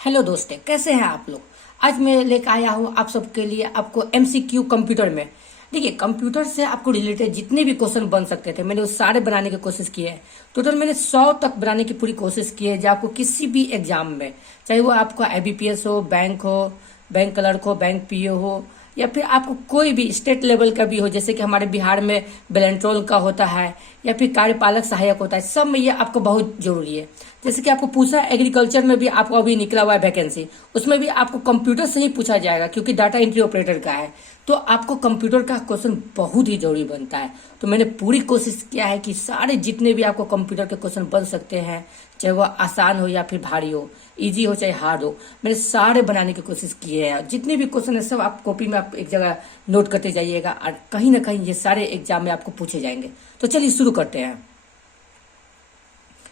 Hello दोस्त, कैसे हैं आप लोग। आज मैं लेकर आया हूँ आप सबके लिए आपको एमसीक्यू कंप्यूटर में। देखिए, कंप्यूटर से आपको रिलेटेड जितने भी क्वेश्चन बन सकते थे मैंने वो सारे बनाने की कोशिश की है। टोटल मैंने 100 तक बनाने की पूरी कोशिश की है, जो आपको किसी भी एग्जाम में, चाहे वो आपको आईबीपीएस हो, बैंक क्लर्क हो, बैंक पीओ हो, या फिर आपको कोई भी स्टेट लेवल का भी हो, जैसे कि हमारे बिहार में बेलेंट्रोल का होता है, या फिर कार्यपालक सहायक होता है, सब में ये आपको बहुत जरूरी है। जैसे कि आपको पूछा एग्रीकल्चर में भी आपको अभी निकला हुआ है वैकेंसी, उसमें भी आपको कंप्यूटर से ही पूछा जाएगा क्योंकि डाटा एंट्री ऑपरेटर का है। तो आपको कंप्यूटर का क्वेश्चन बहुत ही जरूरी बनता है। तो मैंने पूरी कोशिश किया है कि सारे जितने भी आपको कंप्यूटर के क्वेश्चन बन सकते हैं, चाहे वो आसान हो या फिर भारी हो, इजी हो चाहे हार्ड हो, मैंने सारे बनाने की कोशिश की है। जितने भी क्वेश्चन है सब आप कॉपी में आप एक जगह नोट करते जाइएगा और कहीं ना कहीं ये सारे एग्जाम में आपको पूछे जाएंगे। तो चलिए शुरू करते हैं।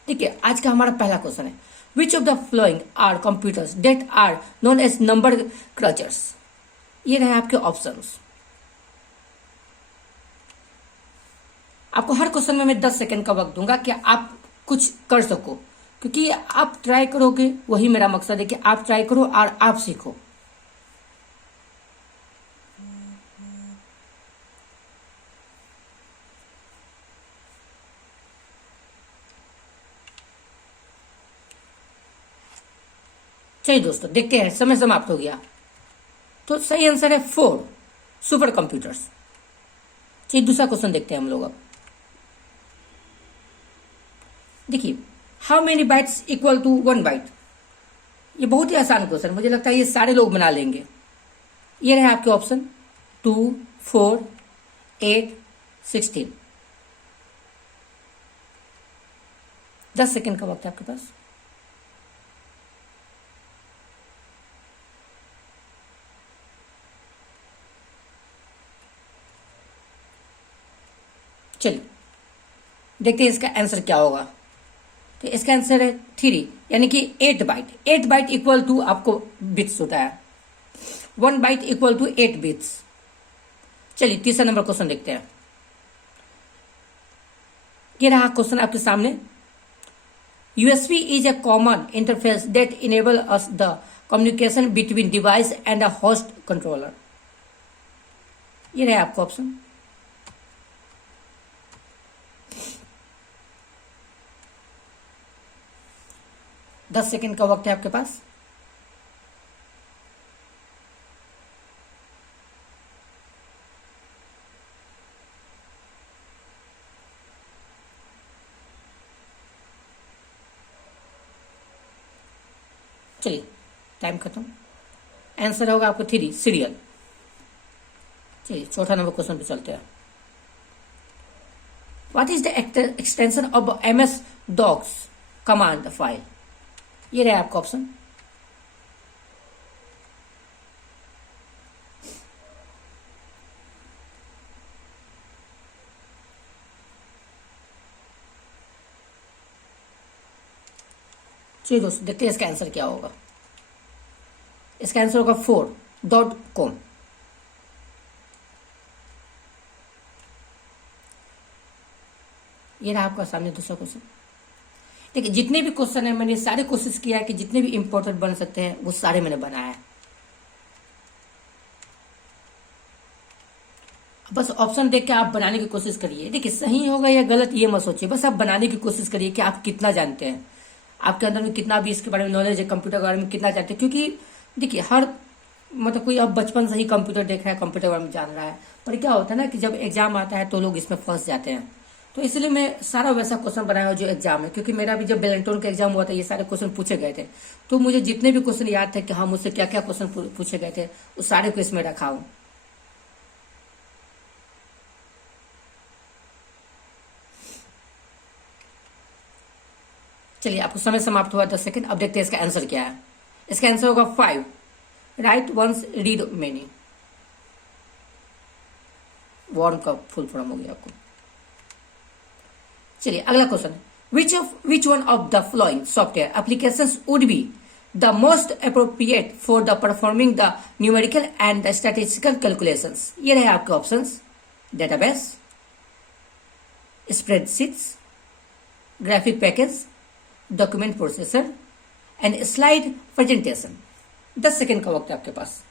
देखिए, आज का हमारा पहला क्वेश्चन है, which of the following are computers that are known as number crunchers. ये रहे आपके ऑप्शंस। आपको हर क्वेश्चन में मैं 10 सेकंड का वक्त दूंगा कि आप कुछ कर सको, क्योंकि आप ट्राई करोगे वही मेरा मकसद है कि आप ट्राई करो और आप सीखो। चलिए दोस्तों, देखते हैं, समय समाप्त हो गया। तो सही आंसर है 4 सुपर कंप्यूटर्स। चलिए दूसरा क्वेश्चन देखते हैं हम लोग अब। देखिए, how many bytes equal to 1 byte. ये बहुत ही आसान क्वेश्चन, मुझे लगता है ये सारे लोग बना लेंगे। ये रहे आपके ऑप्शन 2, 4, 8, 16। 10 सेकेंड का वक्त है आपके पास। चलिए देखते हैं इसका आंसर क्या होगा। तो इसका आंसर है 3, यानी कि 8 बाइट। 8 बाइट इक्वल टू आपको बिट्स होता है, 1 बाइट इक्वल टू 8 बिट्स। चलिए तीसरा नंबर क्वेश्चन देखते हैं। ये रहा क्वेश्चन आपके सामने। USB is a common interface that enable us the communication between device and a host controller. ये रहा आपका ऑप्शन। दस सेकेंड का वक्त है आपके पास। चलिए टाइम खत्म। आंसर होगा आपको 3 सीरियल। चलिए चौथा नंबर क्वेश्चन पे चलते हैं। What is the extension of MS DOS command file. ये रहा आपका ऑप्शन। चलिए दोस्तों, देखते हैं इसका आंसर क्या होगा। इसका आंसर होगा 4.com। ये रहा आपका सामने दूसरा क्वेश्चन। देखिए, जितने भी क्वेश्चन है मैंने सारे कोशिश किया है कि जितने भी इंपॉर्टेंट बन सकते हैं वो सारे मैंने बनाया है। बस ऑप्शन देख के आप बनाने की कोशिश करिए। देखिए, सही होगा या गलत ये मत सोचिए, बस आप बनाने की कोशिश करिए कि आप कितना जानते हैं, आपके अंदर में कितना भी इसके बारे में नॉलेज है, कंप्यूटर के बारे में कितना जानते हैं। क्योंकि देखिए, हर मतलब कोई अब बचपन से ही कंप्यूटर देख रहा है, कंप्यूटर के बारे में जान रहा है, पर क्या होता है ना कि जब एग्जाम आता है तो लोग इसमें फंस जाते हैं। तो इसलिए मैं सारा वैसा क्वेश्चन बनाया जो एग्जाम है, क्योंकि मेरा भी जब बेलेंटोन का एग्जाम हुआ था ये सारे क्वेश्चन पूछे गए थे। तो मुझे जितने भी क्वेश्चन याद थे कि हाँ मुझसे क्या क्या क्वेश्चन पूछे गए थे, उस सारे को इसमें रखा हूं। चलिए, आपको समय समाप्त हुआ 10 सेकंड। अब देखते हैं इसका आंसर क्या है। इसका आंसर होगा 5 write once read many. WORM का फुल फॉर्म हो गया आपको। चलिए अगला क्वेश्चन है, which one of the following software applications would be the most appropriate for the performing the numerical and the statistical calculations. ये रहे आपके options. Database, spreadsheets, graphic package, document processor and slide presentation. 10 second का वक्त है आपके पास।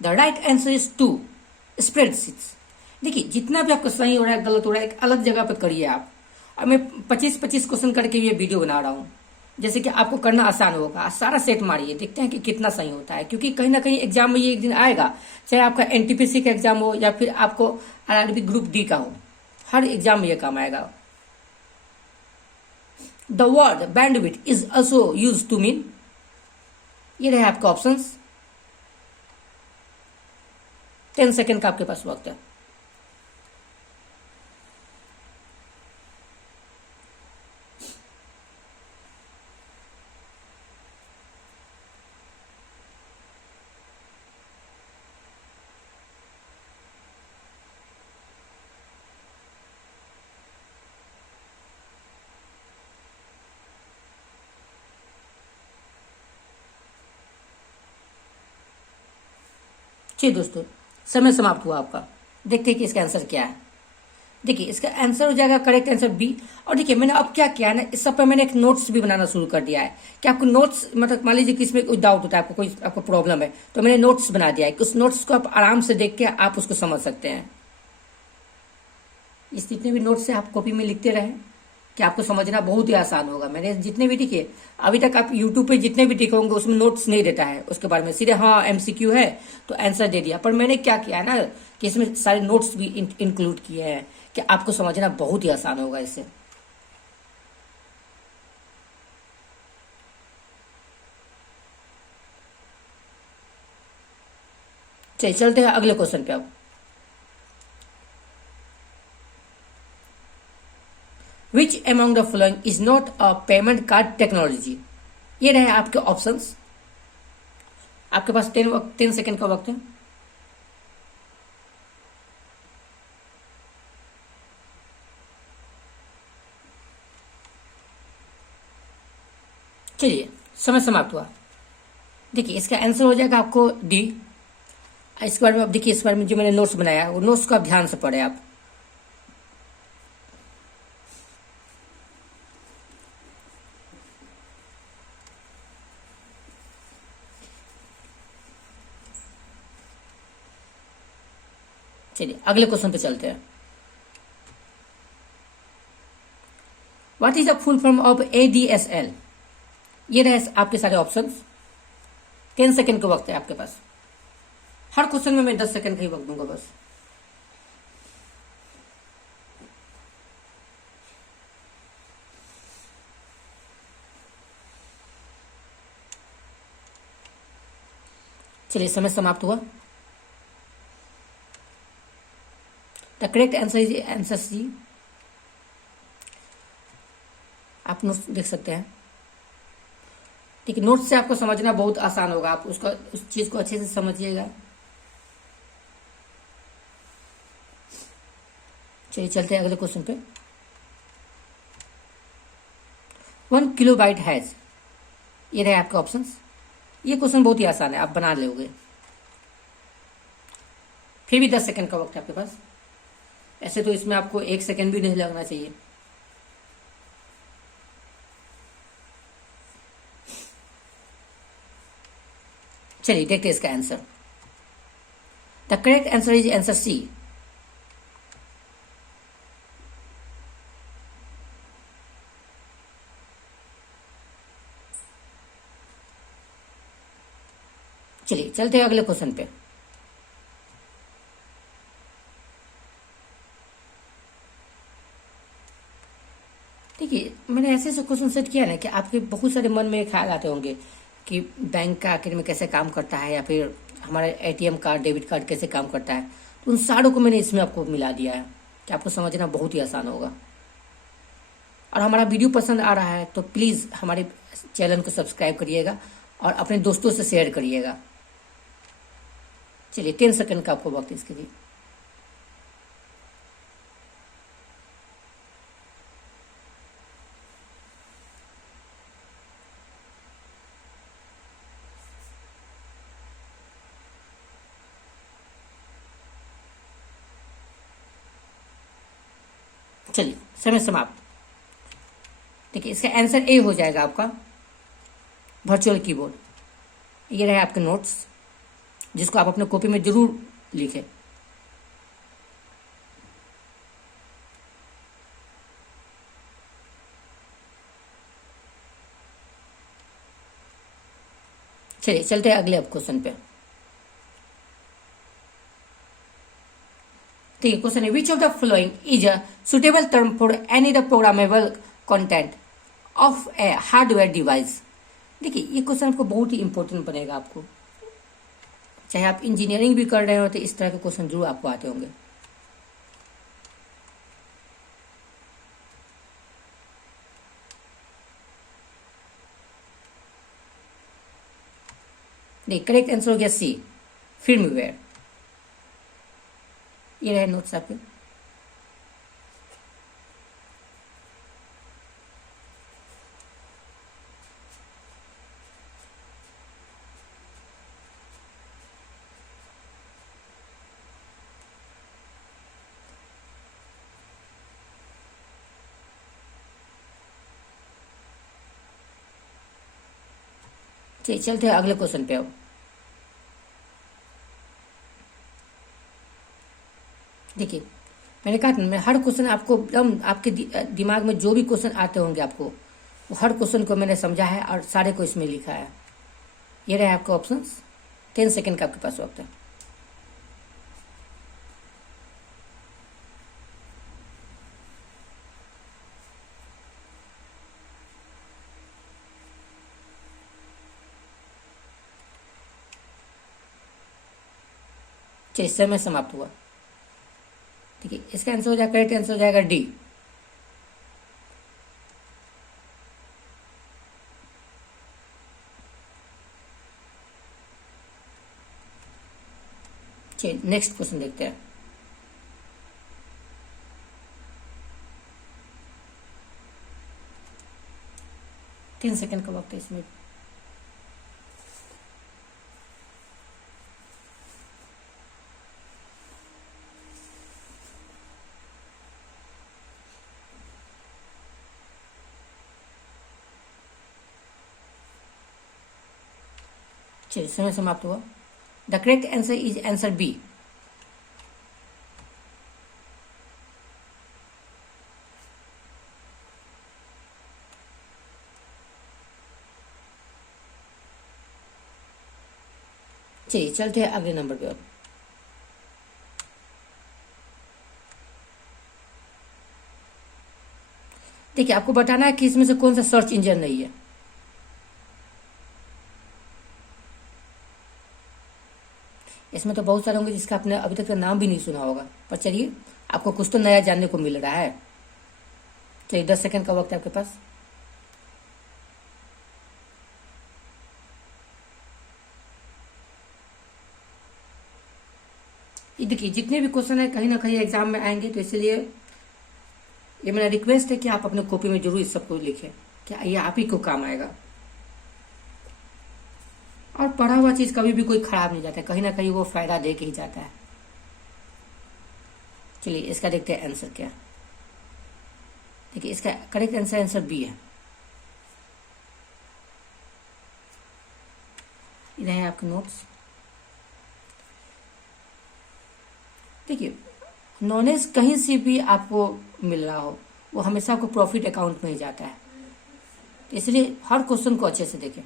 The right answer is 2 spreadsheets. देखिए जितना भी आपका सही हो रहा है गलत हो रहा है एक अलग जगह पे करिए आप। अब मैं 25-25 क्वेश्चन करके ये वीडियो बना रहा हूँ, जैसे कि आपको करना आसान होगा। सारा सेट मारिए, देखते हैं कि कितना सही होता है, क्योंकि कहीं ना कहीं एग्जाम में ये एक दिन आएगा, चाहे आपका एनटीपीसी का एग्जाम हो या फिर आपको आरआरबी ग्रुप डी का हो, हर एग्जाम में ये काम आएगा। The word bandwidth is also use to mean, ये रहे आपका ऑप्शंस। 10 सेकेंड का आपके पास वक्त है। चलिए दोस्तों, समय समाप्त हुआ आपका। देखते हैं कि इसका आंसर क्या है। देखिए इसका आंसर हो जाएगा करेक्ट आंसर बी। और देखिए मैंने अब क्या किया है ना, इस सब पे मैंने एक नोट्स भी बनाना शुरू कर दिया है कि आपको नोट्स, मतलब मान लीजिए कि इसमें कोई डाउट होता है, आपको कोई आपको प्रॉब्लम है, तो मैंने नोट्स बना दिया है कि उस नोट्स को आप आराम से देख के आप उसको समझ सकते हैं। इस जितने भी नोट्स है आप कॉपी में लिखते रहें कि आपको समझना बहुत ही आसान होगा। मैंने जितने भी लिखे अभी तक, आप यूट्यूब पे जितने भी लिखे होंगे उसमें नोट्स नहीं देता है उसके बारे में, सीधे हाँ एमसीक्यू है तो आंसर दे दिया। पर मैंने क्या किया है ना कि इसमें सारे नोट्स भी इंक्लूड किए हैं कि आपको समझना बहुत ही आसान होगा इससे। चलिए चलते हैं अगले क्वेश्चन पे। अब which among the following is not a payment card technology, ये रहे आपके ऑप्शंस। आपके पास 10 सेकेंड का वक्त है। चलिए समय समाप्त हुआ। देखिए इसका आंसर हो जाएगा आपको डी। इसके बारे में अब देखिए, इस बारे में जो मैंने नोट्स बनाया वो नोट्स को आप ध्यान से पढ़े आप। चलिए अगले क्वेश्चन पे चलते हैं। What is the full form of ADSL, ये रहे आपके सारे ऑप्शंस। 10 सेकेंड का वक्त है आपके पास। हर क्वेश्चन में मैं 10 सेकेंड का ही वक्त दूंगा बस। चलिए समय समाप्त हुआ। The correct answer is answer C. आप नोट्स देख सकते हैं। ठीक है, नोट्स से आपको समझना बहुत आसान होगा, आप उसका उस चीज को अच्छे से समझिएगा। चलिए चलते हैं अगले क्वेश्चन पे। 1 किलोबाइट हैज, ये रहे आपके ऑप्शंस। ये क्वेश्चन बहुत ही आसान है, आप बना लोगे। फिर भी 10 सेकंड का वक्त है आपके पास। ऐसे तो इसमें आपको 1 सेकंड भी नहीं लगना चाहिए। चलिए देखते हैं इसका answer. The correct answer is answer C. चलिए चलते हैं अगले क्वेश्चन पे। देखिए मैंने ऐसे ऐसे क्वेश्चन सेट किया ना कि आपके बहुत सारे मन में ख्याल आते होंगे कि बैंक का आखिर में कैसे काम करता है, या फिर हमारा एटीएम कार्ड डेबिट कार्ड कैसे काम करता है। तो उन सारों को मैंने इसमें आपको मिला दिया है कि आपको समझना बहुत ही आसान होगा। और हमारा वीडियो पसंद आ रहा है तो प्लीज़ हमारे चैनल को सब्सक्राइब करिएगा और अपने दोस्तों से शेयर करिएगा। चलिए 10 सेकंड का आपको वक्त इसके लिए। चलिए समय समाप्त। देखिए इसका आंसर ए हो जाएगा आपका वर्चुअल कीबोर्ड। ये रहे आपके नोट्स जिसको आप अपने कॉपी में जरूर लिखें। चलिए चलते हैं अगले क्वेश्चन पे। ठीक है, क्वेश्चन है which of the following is a suitable term for any the programmable content of A hardware device. देखिए ये क्वेश्चन आपको बहुत ही इंपॉर्टेंट बनेगा। आपको चाहे आप इंजीनियरिंग भी कर रहे हो तो इस तरह के क्वेश्चन जरूर आपको आते होंगे। देखिए करेक्ट आंसर हो गया सी, फिर्मवेयर। ये रहे नोट्स आपके। चलिए चलते हैं अगले क्वेश्चन पे अब। देखिए मैंने कहा था मैं हर क्वेश्चन आपको एकदम आपके दिमाग में जो भी क्वेश्चन आते होंगे आपको वो हर क्वेश्चन को मैंने समझा है और सारे को इसमें लिखा है। ये रहे आपके ऑप्शंस। 10 सेकेंड का आपके पास वक्त है। चलिए समय समाप्त हुआ। ठीक है, इसका आंसर हो जाएगा, करेक्ट आंसर हो जाएगा डी। चलिए नेक्स्ट क्वेश्चन देखते हैं। तीन सेकंड का वक्त है इसमें। चलिए समय समाप्त हुआ। The correct answer is answer B. चलिए चलते हैं अगले नंबर पे। देखिए आपको बताना है कि इसमें से कौन सा सर्च इंजन नहीं है। इसमें तो बहुत सारे होंगे जिसका आपने अभी तक का नाम भी नहीं सुना होगा, पर चलिए आपको कुछ तो नया जानने को मिल रहा है। चलिए 10 सेकंड का वक्त है आपके पास। ये देखिए जितने भी क्वेश्चन है कहीं ना कहीं एग्जाम में आएंगे, तो इसलिए ये मेरा रिक्वेस्ट है कि आप अपने कॉपी में जरूर इस सबको लिखें, क्या ये आप ही को काम आएगा। और पढ़ा हुआ चीज कभी भी कोई खराब नहीं जाता है, कहीं ना कहीं वो फायदा दे के ही जाता है। चलिए इसका देखते हैं आंसर क्या। देखिए इसका करेक्ट आंसर आंसर बी है। इधर है आपके नोट्स। देखिए नॉलेज कहीं से भी आपको मिल रहा हो वो हमेशा आपको प्रॉफिट अकाउंट में ही जाता है, इसलिए हर क्वेश्चन को अच्छे से देखें।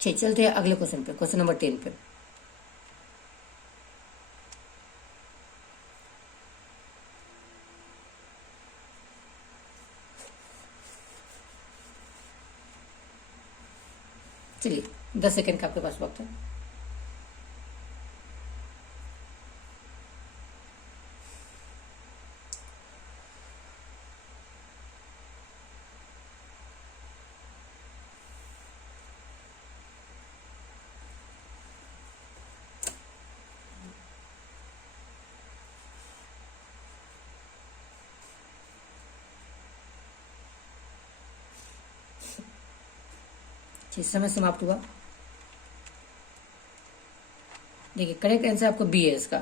चलते हैं अगले क्वेश्चन पे, क्वेश्चन नंबर 10 पे। चलिए 10 सेकंड का आपके पास वक्त है। समय समाप्त हुआ। देखिए करेक्ट आंसर आपको बी है इसका,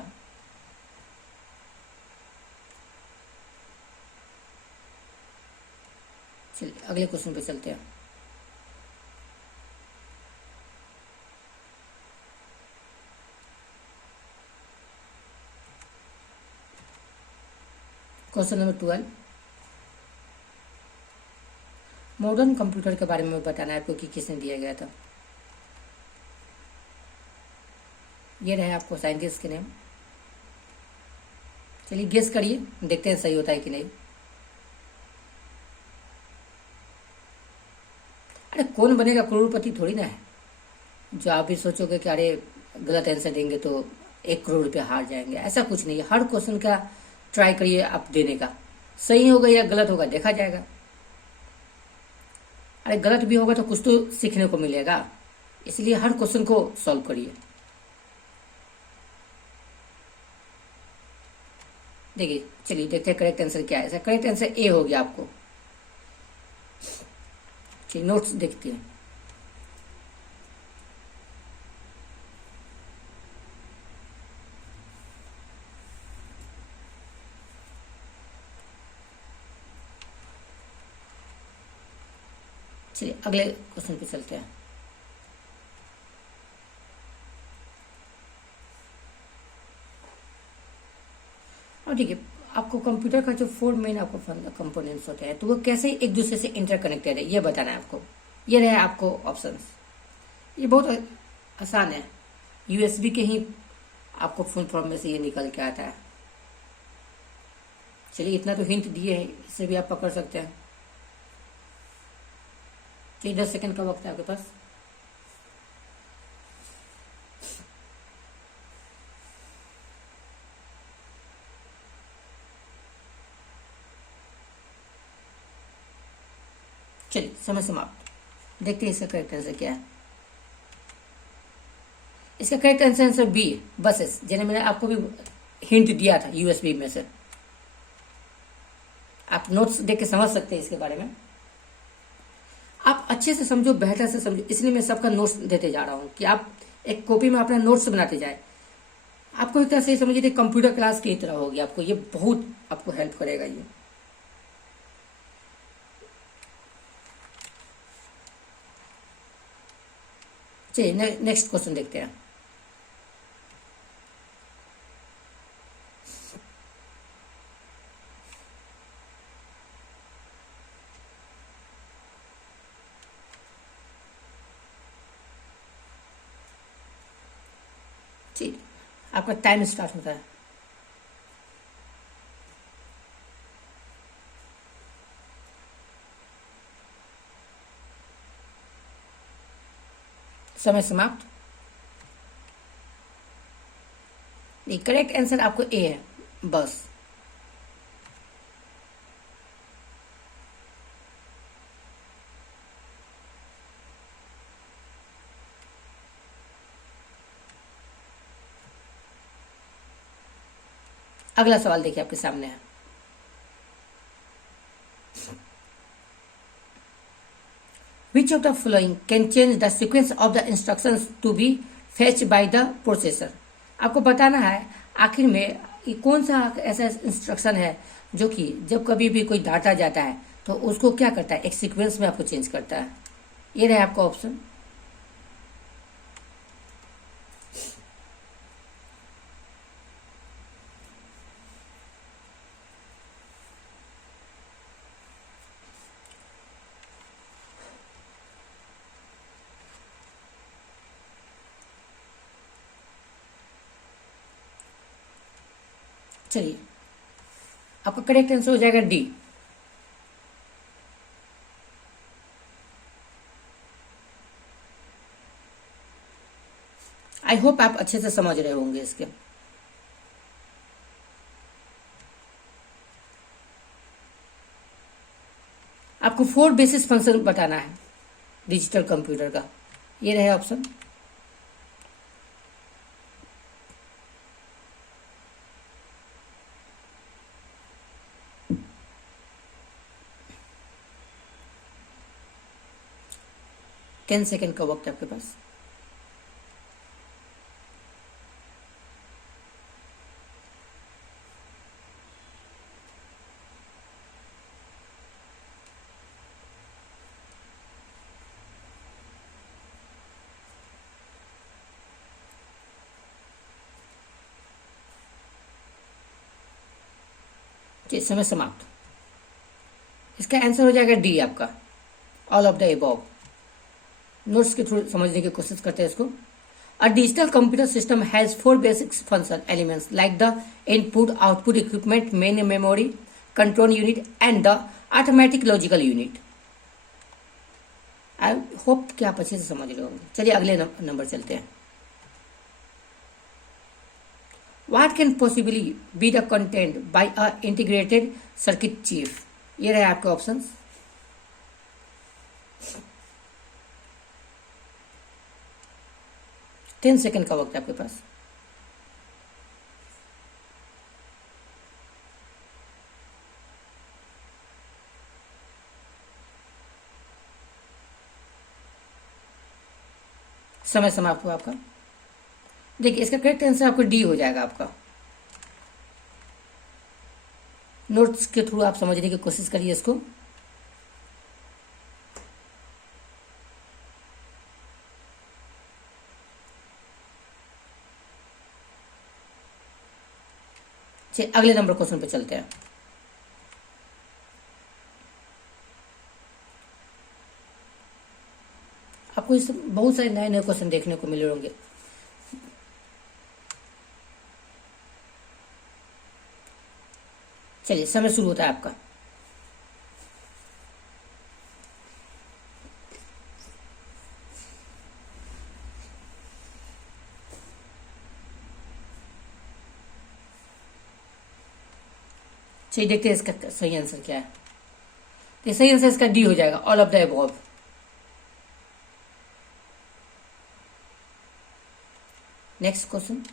चलिए अगले क्वेश्चन पे चलते हैं। क्वेश्चन नंबर 12, मॉडर्न कंप्यूटर के बारे में बताना है आपको कि किसने दिया गया था। ये रहे आपको साइंटिस्ट के नेम। चलिए गेस करिए, देखते हैं सही होता है कि नहीं। अरे कौन बनेगा करोड़पति थोड़ी ना है, जो आप भी सोचोगे कि अरे गलत आंसर देंगे तो 1 करोड़ रुपये हार जाएंगे। ऐसा कुछ नहीं है, हर क्वेश्चन का ट्राई करिए आप देने का। सही होगा या गलत होगा देखा जाएगा। अरे गलत भी होगा तो कुछ तो सीखने को मिलेगा, इसलिए हर क्वेश्चन को सॉल्व करिए। देखिए चलिए देखते हैं करेक्ट आंसर क्या है। करेक्ट आंसर ए हो गया आपको। चलिए नोट्स देखते हैं। चलिए अगले क्वेश्चन पे चलते हैं। और ठीक है, आपको कंप्यूटर का जो 4 मेन आपको कंपोनेंट्स होते हैं तो वो कैसे एक दूसरे से इंटरकनेक्टेड है ये बताना है आपको। ये रहे आपको ऑप्शंस। ये बहुत आसान है, यूएसबी के ही आपको फुल फॉर्म में से ये निकल के आता है। चलिए इतना तो हिंट दिए है, इससे भी आप पकड़ सकते हैं। चलिए 10 सेकंड का वक्त है आपके पास। चलिए समय समाप्त। देखते हैं इसका करेक्ट आंसर क्या है। इसका करेक्ट आंसर बी बसेस, जिन्हें मैंने आपको भी हिंट दिया था यूएसबी में से। आप नोट्स देख के समझ सकते हैं इसके बारे में। आप अच्छे से समझो, बेहतर से समझो, इसलिए मैं सबका नोट्स देते जा रहा हूँ कि आप एक कॉपी में अपना नोट्स बनाते जाए। आपको एक तरह से समझिए कि कंप्यूटर क्लास की तरह होगी, आपको ये बहुत आपको हेल्प करेगा ये। चलिए नेक्स्ट क्वेश्चन देखते हैं। चलिए आपका टाइम स्टार्ट होता है। समय समाप्त। करेक्ट आंसर आपको ए है बस। अगला सवाल देखिए आपके सामने है। Which of the following can change the sequence of the instructions to be fetched by the processor? आपको बताना है आखिर में ये कौन सा ऐसा इंस्ट्रक्शन है जो कि जब कभी भी कोई डाटा जाता है तो उसको क्या करता है, एक सीक्वेंस में आपको चेंज करता है। ये रहे आपका ऑप्शन। चलिए आपका करेक्ट आंसर हो जाएगा डी। आई होप आप अच्छे से समझ रहे होंगे इसके। आपको 4 बेसिस फंक्शन बताना है डिजिटल कंप्यूटर का। ये रहे ऑप्शन। टेन सेकेंड का वक्त है आपके पास। चलिए समय समाप्त। इसका आंसर हो जाएगा डी आपका, all of the above. Notes के थ्रू समझने की कोशिश करते हैं इसको। A digital computer system has four basic function elements like the input output equipment, main memory, control unit and the arithmetic logical unit. I hope कि आप अच्छे से समझ रहे होंगे। चलिए अगले नंबर चलते हैं। What can possibly be the content by a integrated circuit chip? ये रहे आपके ऑप्शंस। टेन सेकेंड का वक्त है आपके पास। समय समाप्त हुआ आपका। देखिए इसका करेक्ट आंसर आपको डी हो जाएगा आपका। नोट्स के थ्रू आप समझने की कोशिश करिए इसको। चलिए अगले नंबर क्वेश्चन पे चलते हैं। आपको इस बहुत सारे नए नए क्वेश्चन देखने को मिले होंगे। चलिए समय शुरू होता है आपका। चलिए देखते हैं इसका सही आंसर क्या है। तो सही आंसर इसका डी हो जाएगा, all of the above. Next question.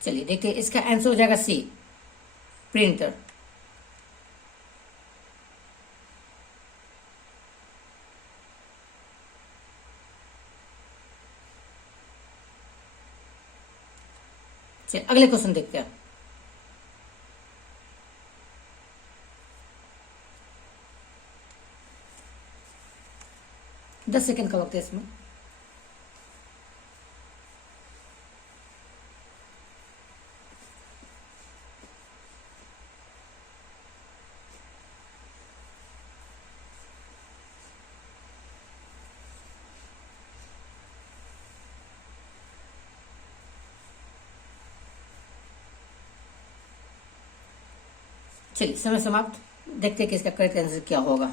चलिए देखते हैं इसका आंसर हो जाएगा सी, प्रिंटर। चलिए अगले क्वेश्चन देखते हैं। दस सेकेंड का वक्त है इसमें। चलिए समय समाप्त। देखते हैं कि इसका करेक्ट आंसर क्या होगा।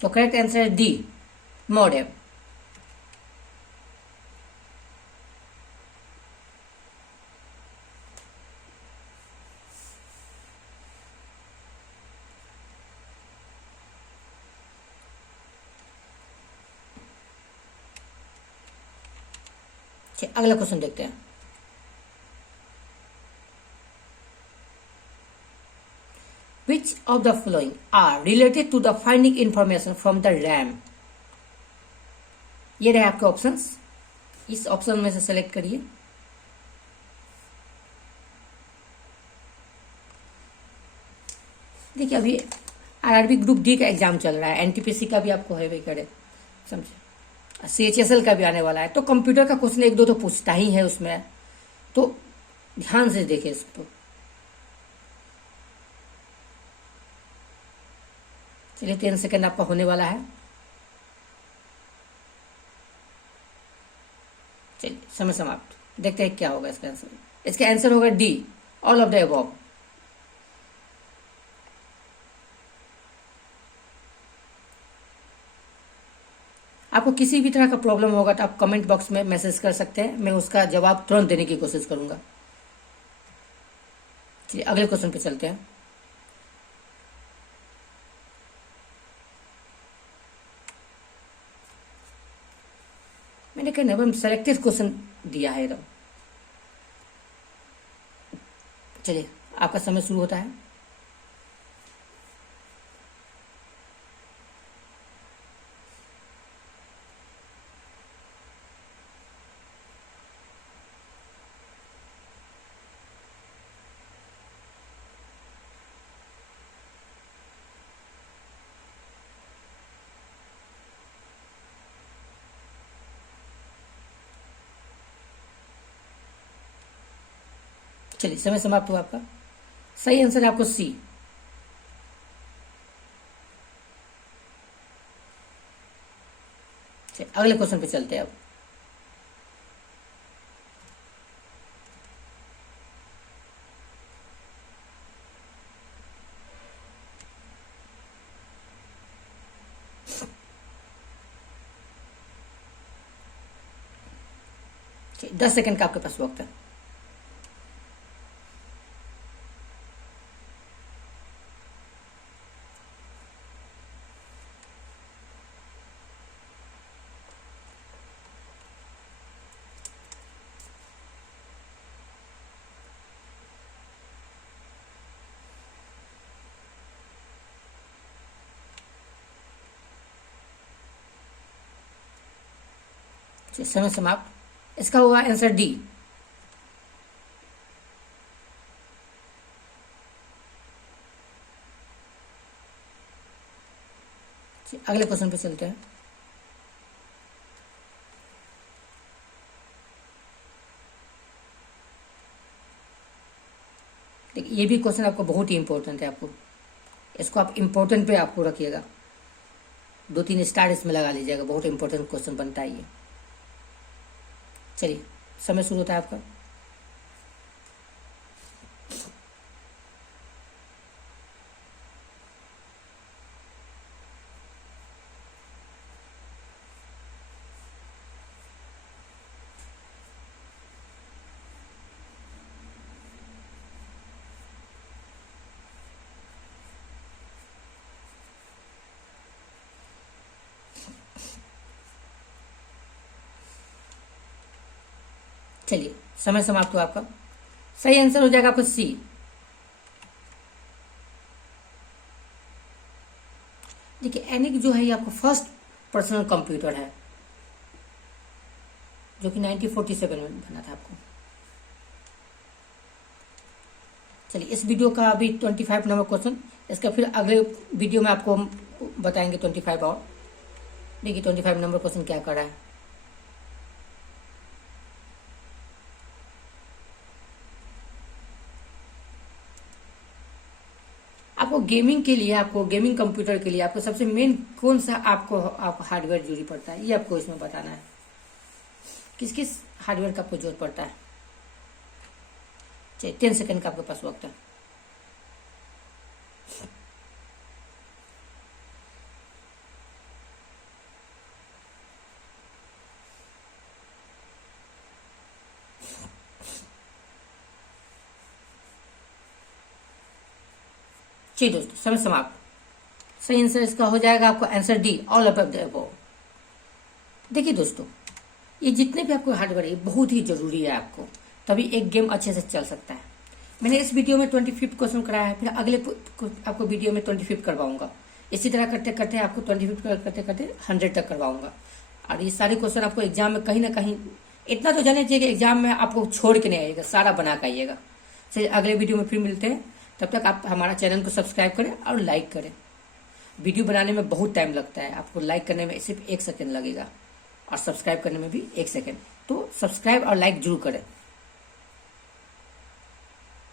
तो करेक्ट आंसर है डी, मॉडेम। अगला क्वेश्चन देखते हैं। Which of the following are related to the finding information from the RAM? ये रहे आपके ऑप्शंस। इस ऑप्शन में से सेलेक्ट करिए। देखिए अभी आरआरबी ग्रुप डी का एग्जाम चल रहा है, एनटीपीसी का भी आपको है वही करे, समझे, सीएचएसएल का भी आने वाला है। तो कंप्यूटर का क्वेश्चन एक दो तो पूछता ही है उसमें, तो ध्यान से देखिए इसको। चलिए 10 सेकेंड आपका होने वाला है। चलिए समय समाप्त। देखते हैं क्या होगा इसका आंसर। इसका आंसर होगा D, all of the above. आपको किसी भी तरह का प्रॉब्लम होगा तो आप कमेंट बॉक्स में मैसेज कर सकते हैं, मैं उसका जवाब तुरंत देने की कोशिश करूंगा। चलिए अगले क्वेश्चन पे चलते हैं। मैंने कहा सेलेक्टेड क्वेश्चन दिया है एकदम। चलिए आपका समय शुरू होता है। चलिए समय समाप्त हुआ आपका। सही आंसर है आपको सी। अगले क्वेश्चन पे चलते हैं अब। ठीक, 10 सेकंड का आपके पास वक्त है। समय समाप्त। इसका हुआ आंसर डी। अगले क्वेश्चन पे चलते हैं। देखिए ये भी क्वेश्चन आपको बहुत ही इंपॉर्टेंट है, आपको इसको आप इंपॉर्टेंट पे आपको रखिएगा, 2-3 स्टार इसमें लगा लीजिएगा, बहुत इंपॉर्टेंट क्वेश्चन बनता है ये। चलिए समय शुरू होता है आपका। चलिए समय समाप्त हुआ आपका। सही आंसर हो जाएगा आपका सी। देखिए एनिक जो है ये आपका फर्स्ट पर्सनल कंप्यूटर है, जो कि 1947 में बना था आपको। चलिए इस वीडियो का अभी 25 नंबर क्वेश्चन, इसका फिर अगले वीडियो में आपको बताएंगे 25 और। देखिए 25 नंबर क्वेश्चन क्या कर रहा है। आपको गेमिंग के लिए, आपको गेमिंग कंप्यूटर के लिए आपको सबसे मेन कौन सा आपको हार्डवेयर जरूरी पड़ता है, ये आपको इसमें बताना है। किस किस हार्डवेयर का आपको जरूरत पड़ता है। चलिए 10 सेकंड का आपके पास वक्त है। चलिए दोस्तों समय समाप्त। सही आंसर इसका हो जाएगा आपको answer D, all above the above. देखिए दोस्तों ये जितने भी आपको हार्डवेयर है बहुत ही जरूरी है आपको, तभी एक गेम अच्छे से चल सकता है। मैंने इस वीडियो में 25 क्वेश्चन कराया है, फिर अगले आपको वीडियो में 25 करवाऊंगा। इसी तरह करते करते आपको 25 करते करते 100 तक करवाऊंगा। और ये सारे क्वेश्चन आपको एग्जाम में कहीं ना कहीं इतना तो जाने चाहिए कि एग्जाम में आपको छोड़ के नहीं आइएगा, सारा बना के आइएगा। चलिए अगले वीडियो में फिर मिलते हैं, तब तक आप हमारा चैनल को सब्सक्राइब करें और लाइक करें। वीडियो बनाने में बहुत टाइम लगता है, आपको लाइक करने में सिर्फ 1 सेकंड लगेगा और सब्सक्राइब करने में भी 1 सेकंड, तो सब्सक्राइब और लाइक जरूर करें।